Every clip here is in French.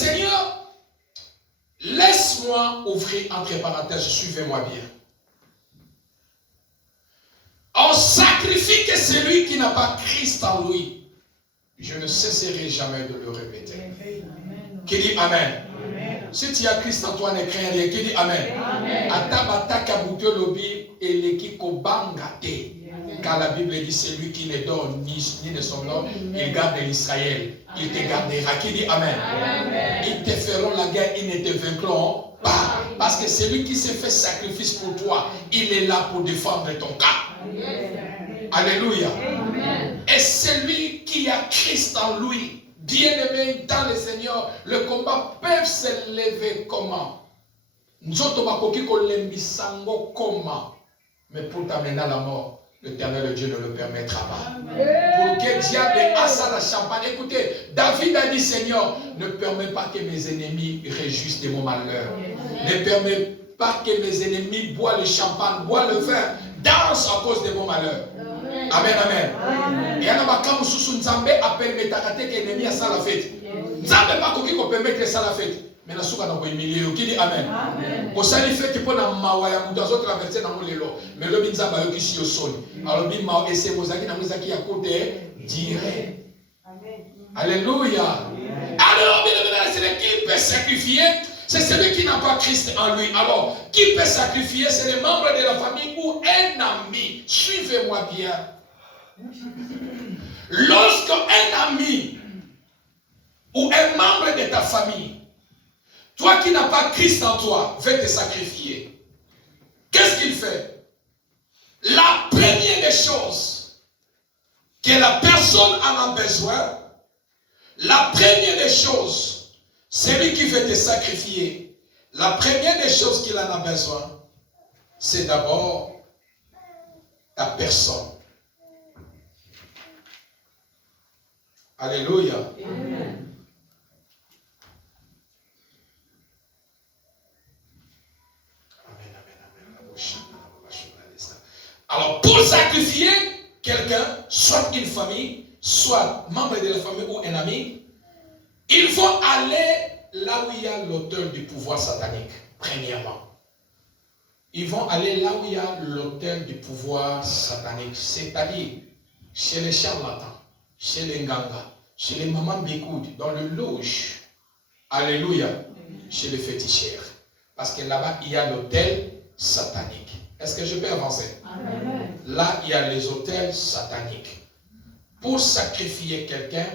Seigneur, laisse-moi ouvrir entre parenthèses, suivez-moi bien. On sacrifie que celui qui n'a pas Christ en lui. Je ne cesserai jamais de le répéter. Amen. Qui dit Amen? Amen. Si tu as Christ en toi, ne crains rien. Qui dit Amen? Car la Bible dit celui qui ne dort ni ne somnole, il garde l'Israël. Il te gardera. Qui dit Amen? Amen. Ils te feront la guerre, ils ne te vaincront pas. Parce que celui qui s'est fait sacrifice pour toi, il est là pour défendre ton cas. Alléluia. Amen. Et celui qui a Christ en lui, bien-aimé dans le Seigneur, le combat peut s'élever comment? Nous autres, comment? Mais pour t'amener à la mort, l'Éternel Dieu ne le permettra pas. Pour que diable a ça la champagne. Écoutez, David a dit, Seigneur, ne permets pas que mes ennemis réjouissent de mon malheur. Ne permets pas que mes ennemis boivent le champagne, boivent le vin, dansent à cause de mon malheur. Amen, amen. Et à la base, Nzambe a permis que l'ennemi a ça la fête. Nzambe pas qu'on permettre ça la fête. Mais la souka n'a pas humilié. Qui dit Amen? Au salut fait que pour la mawaya, nous avons traversé dans le lot. Mais le binza ba yoki si au sol. Alors bin mao et c'est vos amis dans les acquis à côté direct. Alléluia. Alors bien c'est qui peut sacrifier. C'est celui qui n'a pas Christ en lui. Alors, qui peut sacrifier? C'est les membres de la famille ou un ami. Suivez-moi bien. Lorsque un ami ou un membre de ta famille, toi qui n'as pas Christ en toi, veut te sacrifier, qu'est-ce qu'il fait? La première des choses que la personne en a besoin, la première des choses, celui qui veut te sacrifier, la première des choses qu'il en a besoin, c'est d'abord ta personne. Alléluia. Amen. Alors, pour sacrifier quelqu'un, soit une famille, soit membre de la famille ou un ami, il faut aller là où il y a l'auteur du pouvoir satanique, premièrement. Ils vont aller là où il y a l'auteur du pouvoir satanique, c'est-à-dire chez les charlatans, chez les nganga, chez les mamans bikoud, dans le loge. Alléluia. Chez les féticheurs. Parce que là-bas, il y a l'autel satanique. Est-ce que je peux avancer? Amen. Là, il y a les autels sataniques. Pour sacrifier quelqu'un,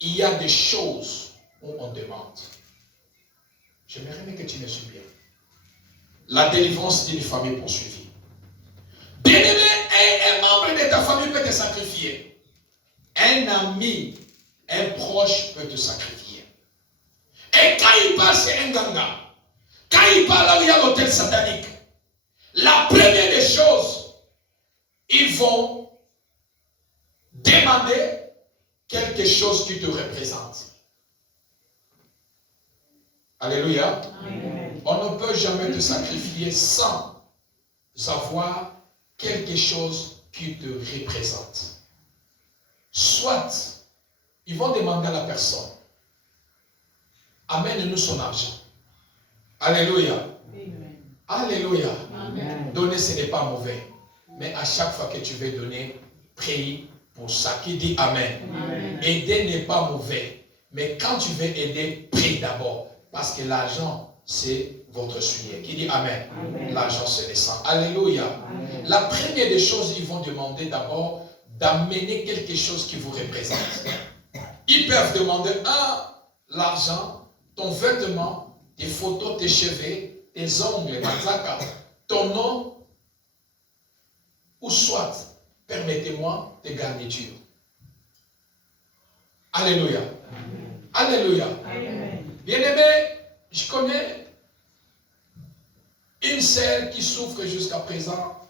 il y a des choses où on demande. J'aimerais bien que tu me suives bien. La délivrance d'une famille poursuivie. Bien-aimé, un membre de ta famille peut te sacrifier. Un ami, un proche peut te sacrifier. Et quand il passe, c'est un ganga. Quand il parle là où il y a l'autel satanique, la première des choses, ils vont demander quelque chose qui te représente. Alléluia. Amen. On ne peut jamais te sacrifier sans avoir quelque chose qui te représente. Soit, ils vont demander à la personne, amène-nous son argent. Alléluia. Amen. Alléluia. Amen. Donner, ce n'est pas mauvais. Mais à chaque fois que tu veux donner, prie pour ça. Qui dit Amen. Amen. Aider n'est pas mauvais. Mais quand tu veux aider, prie d'abord. Parce que l'argent, c'est votre soulier. Qui dit Amen. Amen. L'argent, c'est le sang. Alléluia. Amen. La première des choses, ils vont demander d'abord d'amener quelque chose qui vous représente. Ils peuvent demander l'argent, ton vêtement, tes photos, tes cheveux, tes ongles, ton nom, ou soit, permettez-moi, tes garnitures. Alléluia. Amen. Alléluia. Amen. Bien-aimé, je connais une sœur qui souffre jusqu'à présent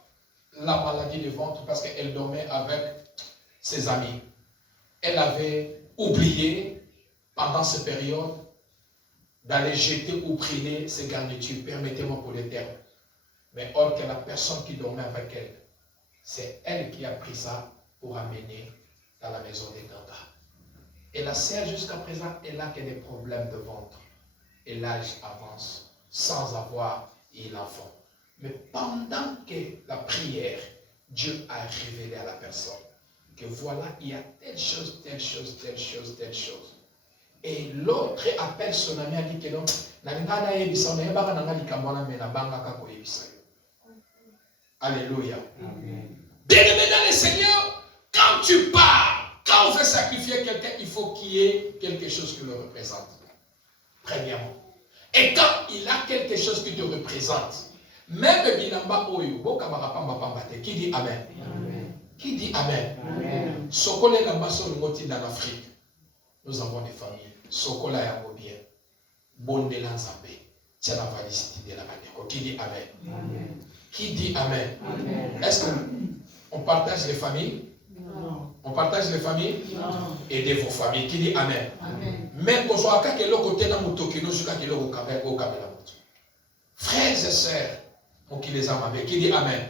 la maladie du ventre parce qu'elle dormait avec ses amis. Elle avait oublié pendant cette période d'aller jeter ou brûler ses garnitures. Permettez-moi pour les termes. Mais or que la personne qui dormait avec elle, c'est elle qui a pris ça pour amener dans la maison des Ganga. Et Et la sœur, jusqu'à présent, elle a que des problèmes de ventre. Et l'âge avance sans avoir eu l'enfant. Mais pendant que la prière, Dieu a révélé à la personne que voilà, il y a telle chose, telle chose, telle chose, telle chose. Et l'autre appelle son ami, a dit que non, alléluia. Bien-aimé dans le Seigneur, quand tu pars, quand on veut sacrifier quelqu'un, il faut qu'il y ait quelque chose qui le représente. Premièrement. Et quand il a quelque chose qui te représente, même Binamba Oyo, qui dit Amen? Qui dit Amen? Sokole Nambaso Moti dans l'Afrique, nous avons des familles. Sokola Yango bien. Bonde Lanzambe. Tiens la valise de la Baneko. Qui dit Amen? Qui dit Amen? Est-ce qu'on partage les familles? Non. On partage les familles? Non. Aidez vos familles. Qui dit Amen? Même quand on a quelqu'un côté dans mon toki, nous sommes au Kabela. Frères et sœurs, qui les a amés, qui dit Amen.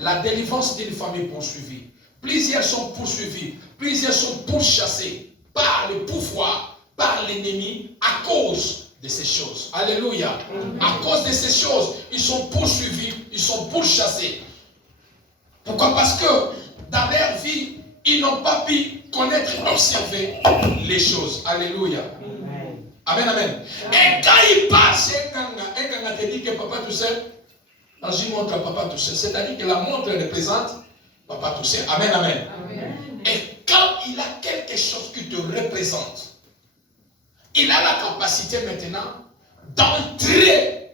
La délivrance d'une famille poursuivie. Plusieurs sont poursuivis, plusieurs sont pourchassés par le pouvoir, par l'ennemi, à cause de ces choses. Alléluia. À cause de ces choses, ils sont poursuivis, ils sont pourchassés. Pourquoi? Parce que dans leur vie, ils n'ont pas pu connaître et observer les choses. Alléluia. Amen, amen. Et quand il passe, et quand on te dit que papa tout seul, dans une montre à papa tout seul, c'est-à-dire que la montre représente papa tout seul. Amen, amen. Et quand il a quelque chose qui te représente, il a la capacité maintenant d'entrer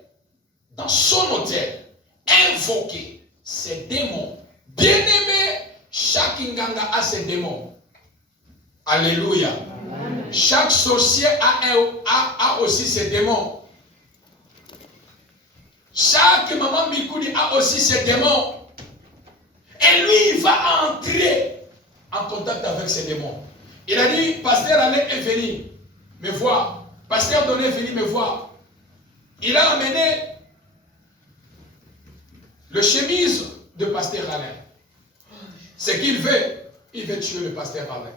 dans son hôtel, invoquer ses démons. Bien-aimé, chaque nganga a ses démons. Alléluia. Chaque sorcier a aussi ses démons. Chaque maman Mikoudi a aussi ses démons. Et lui, il va entrer en contact avec ses démons. Il a dit, pasteur Alain est venu me voir. Pasteur Donné est venu me voir. Il a amené le chemise de pasteur Alain. Ce qu'il veut, il veut tuer le pasteur Alain.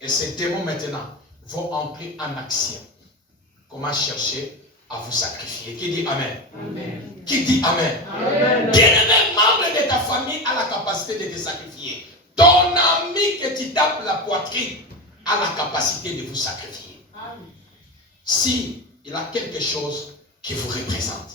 Et ces démons maintenant vont entrer en action. Comment chercher à vous sacrifier? Qui dit Amen? Amen. Qui dit Amen? Amen. Bien-aimé membre de ta famille a la capacité de te sacrifier. Ton ami que tu tapes la poitrine a la capacité de vous sacrifier. Si il a quelque chose qui vous représente.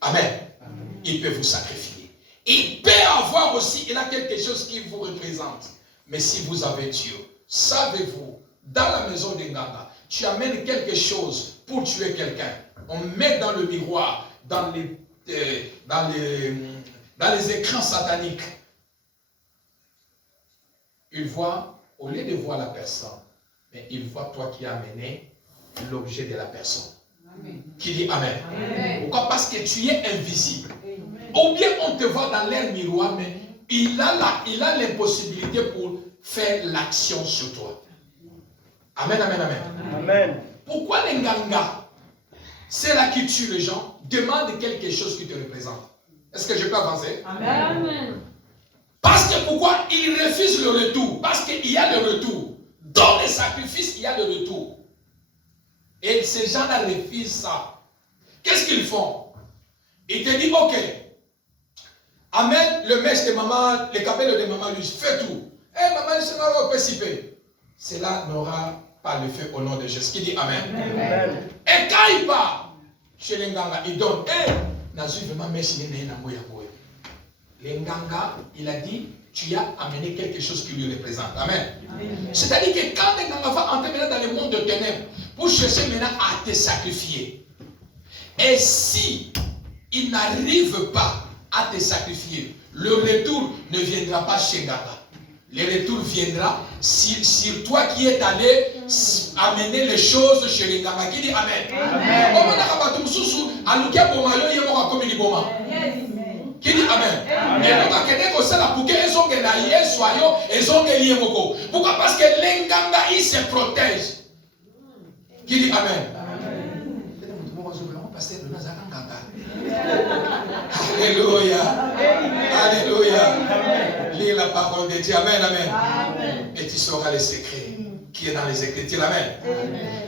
Amen. Amen. Il peut vous sacrifier. Il peut avoir aussi, il a quelque chose qui vous représente. Mais si vous avez Dieu, savez-vous, dans la maison de Nganga, tu amènes quelque chose pour tuer quelqu'un. On met dans le miroir, dans les écrans sataniques. Il voit, au lieu de voir la personne, mais il voit toi qui as amené l'objet de la personne. Amen. Qui dit Amen. Amen. Pourquoi? Parce que tu es invisible. Amen. Ou bien on te voit dans l'air miroir, mais il a l'impossibilité pour faire l'action sur toi. Amen, amen, amen. Amen. Pourquoi les Nganga, c'est là qui tue les gens, demande quelque chose qui te représente? Est-ce que je peux avancer? Amen. Parce que pourquoi ils refusent le retour? Parce qu'il y a le retour. Dans les sacrifices, il y a le retour. Et ces gens-là refusent ça. Qu'est-ce qu'ils font? Ils te disent, ok, amène le mèche de maman, le capelle de maman, lui, fais tout. Eh, maman, je ne vais pas participer. Cela n'aura pas le fait au nom de Jésus. Qui dit Amen. Amen. Et quand il part chez les Nganga, il donne. Eh, Nazu vraiment merci les Nganga, il a dit, tu as amené quelque chose qui lui représente. Amen. C'est-à-dire que quand les Nganga va entrer maintenant dans le monde de ténèbres pour chercher maintenant à te sacrifier. Et si il n'arrive pas à te sacrifier, le retour ne viendra pas chez Nganga. Le retour viendra sur toi qui es allé amener les choses chez les Nganga. Qui dit Amen. Qui dit Amen. Pourquoi? Parce que les Nganga, ils se protègent. Qui dit Amen. Alléluia. Alléluia. Lis la parole de Dieu. Amen, amen. Amen. Et tu sauras les secrets qui est dans les Écritures. Amen.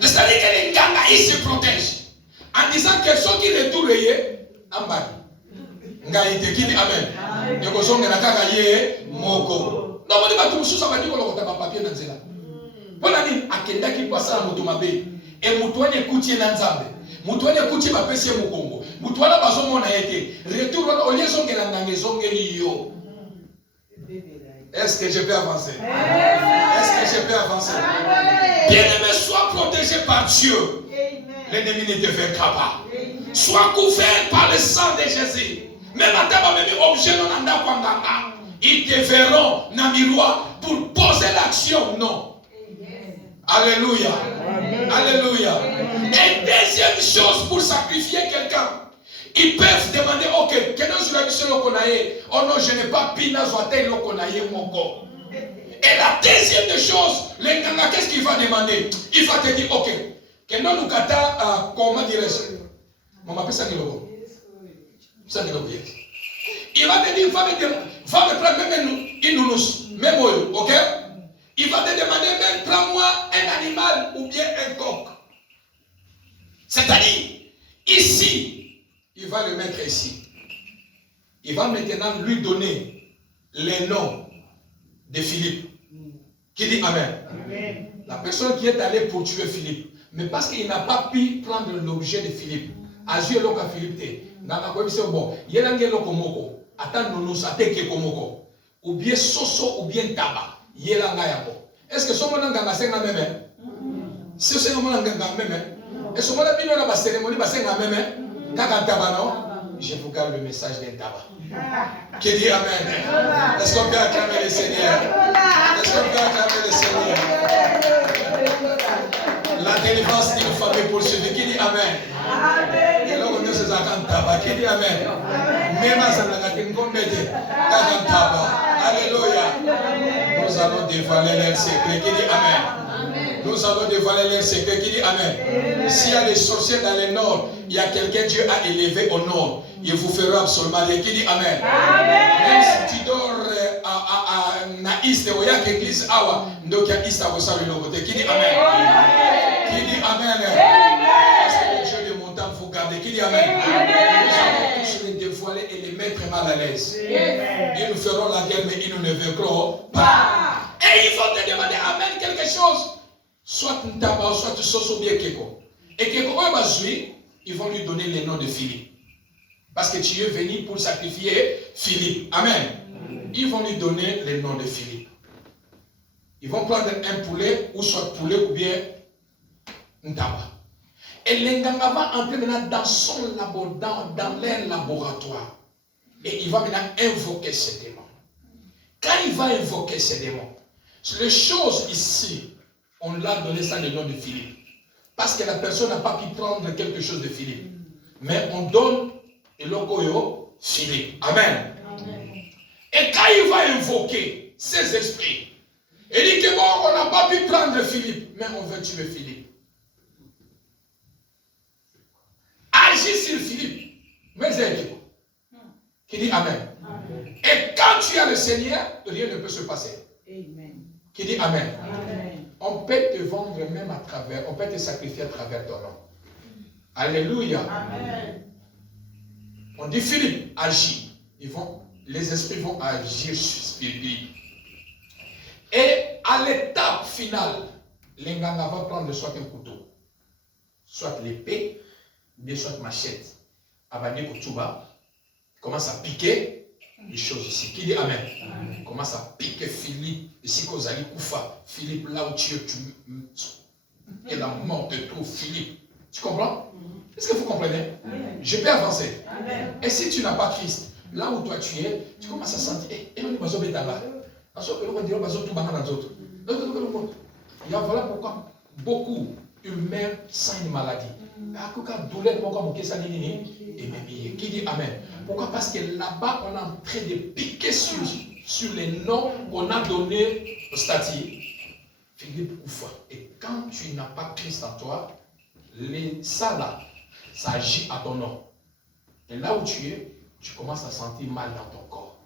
C'est-à-dire que les Ganga, ils se protègent. En disant que ceux qui retournent, en bas. Ngaïte qui dit Amen. Et que sont les Kaka yé, moko. Non, mais tout ça va dire qu'on a un papier dans cela. Bon, ami, à Kenda qui passe à Motomabe. Et Moutouane écoutier l'ensemble. Moutouane écoutier ma PC au Congo. Moutouane a besoin mon été. Retour au liaison que la maison que yo. Est-ce que je peux avancer? Est-ce que je peux avancer? Bien-aimé, sois protégé par Dieu. L'ennemi ne te fait pas. Sois couvert par le sang de Jésus. Même à ta même objet non anda kwanganga. Ils te verront dans le miroir pour poser l'action. Non. Alléluia. Alléluia. Et deuxième chose, pour sacrifier quelqu'un, ils peuvent demander, ok, que nous avons oh non, je n'ai pas pina zoate mon corps. Et la deuxième des choses, l'enganga, qu'est-ce qu'il va demander? Il va te dire, ok, que nous kata, comment dirais-je? On m'appelle ça Kiloko. Ça Kiloko, yes. Il va te dire, va me prendre même une nounous, même oil, ok? Il va te demander même, prends-moi un animal ou bien un coq. C'est-à-dire, ici, il va le mettre ici. Il va maintenant lui donner les noms de Philippe. Qui dit Amen. Amen. La personne qui est allée pour tuer Philippe, mais parce qu'il n'a pas pu prendre l'objet de Philippe. Azue loka Philippe. Nana ko biso bon, yelange loko moko, atan nounous ateke komoko. Ou bien soso ou bien taba. Yelanga yabo. Est-ce que son monanga ngasenga meme? Si c'est un monanga meme. Et ce monanga bino na ba cérémonie ba senga meme. Kaka taba non? Je vous garde le message d'un tabac. Qui dit Amen. Est-ce qu'on peut acclamer le Seigneur? Est-ce qu'on peut acclamer le Seigneur? La délivrance d'une famille poursuivie. Qui dit Amen? Et là, on dit c'est un tabac. Qui dit Amen? Même à Zanagatin Gombede. Kaka tabac. Alléluia. Nous allons dévoiler leur secret. Qui dit Amen? Nous allons dévoiler leur secret. Qui dit Amen? S'il y a des sorciers dans le nord, il y a quelqu'un Dieu a élevé au nord. Il vous fera absolument rien. Qui dit Amen? Même si tu dors à Naïs, il y a l'église Awa. Donc il y a Ista au salut le côté. Qui dit Amen? Qui dit Amen? Parce que le Dieu de montagne vous garde. Qui dit Amen? Nous allons tous les dévoiler et les mettre mal à l'aise. Ils nous feront la guerre, mais ils ne vaincront pas. Et ils vont te demander Amen quelque chose. Soit un tabac, soit tu sauces ou bien Keko. Et Keko, ils vont lui donner les noms de Philippe. Parce que tu es venu pour sacrifier Philippe. Amen. Ils vont lui donner les noms de Philippe. Ils vont prendre un poulet, ou soit poulet, ou bien un tabac. Et l'enganga va entrer maintenant dans son laboratoire, dans leur laboratoire. Et il va maintenant invoquer ces démons. Quand il va invoquer ces démons, les choses ici, on l'a donné ça le nom de Philippe. Parce que la personne n'a pas pu prendre quelque chose de Philippe. Mais on donne et l'okoyo Philippe. Amen. Amen. Et quand il va invoquer ces esprits, il dit que bon, on n'a pas pu prendre Philippe, mais on veut tuer Philippe. Agis sur Philippe. Mais c'est qui dit Amen. Amen. Et quand tu as le Seigneur, rien ne peut se passer. Amen. Qui dit Amen. Amen. On peut te vendre même à travers, on peut te sacrifier à travers ton nom. Alléluia. Amen. On dit Philippe, agis. Les esprits vont agir sur Philippe. Et à l'étape finale, l'enganga va prendre soit un couteau, soit l'épée, ou bien soit machette. Abani Koutuba commence à piquer les choses ici. Qui dit Amen? Amen. Commence à piquer Philippe. Ici, Kozali Koufa. Philippe, là où tu es, et la mort te trouve, Philippe. Tu comprends? Est-ce que vous comprenez? Amen. Je peux avancer. Amen. Et si tu n'as pas Christ, là où toi tu es, tu commences à sentir, il y a voilà pourquoi beaucoup humains sans une maladie. Qui dit Amen? Pourquoi? Parce que là-bas, on est en train de piquer sur les noms qu'on a donnés au statut. Philippe Koufa. Et quand tu n'as pas Christ en toi, ça là, ça agit à ton nom. Et là où tu es, tu commences à sentir mal dans ton corps.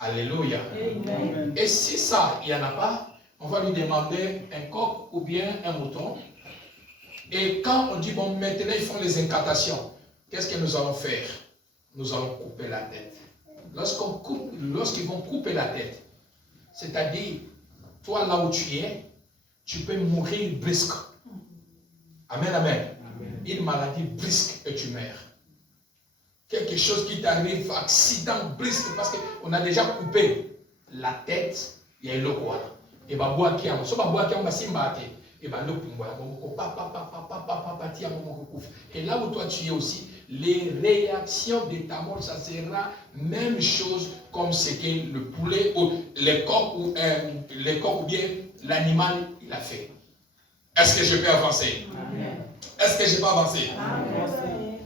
Alléluia. Amen. Et si ça, il n'y en a pas, on va lui demander un coq ou bien un mouton. Et quand on dit, bon, maintenant ils font les incantations, qu'est-ce que nous allons faire? Nous allons couper la tête. Lorsqu'ils vont couper la tête, c'est-à-dire, toi là où tu es, tu peux mourir brusque. Amen, amen. Une maladie brusque et tu meurs. Quelque chose qui t'arrive, accident brusque, parce qu'on a déjà coupé la tête, il y a le quoi. Et bah, bois qui a, et là où toi tu es aussi, les réactions de ta mort, ça sera même chose comme ce que le poulet ou le coq ou bien l'animal il a fait. Est-ce que je peux avancer? Est-ce que je peux avancer? Amen.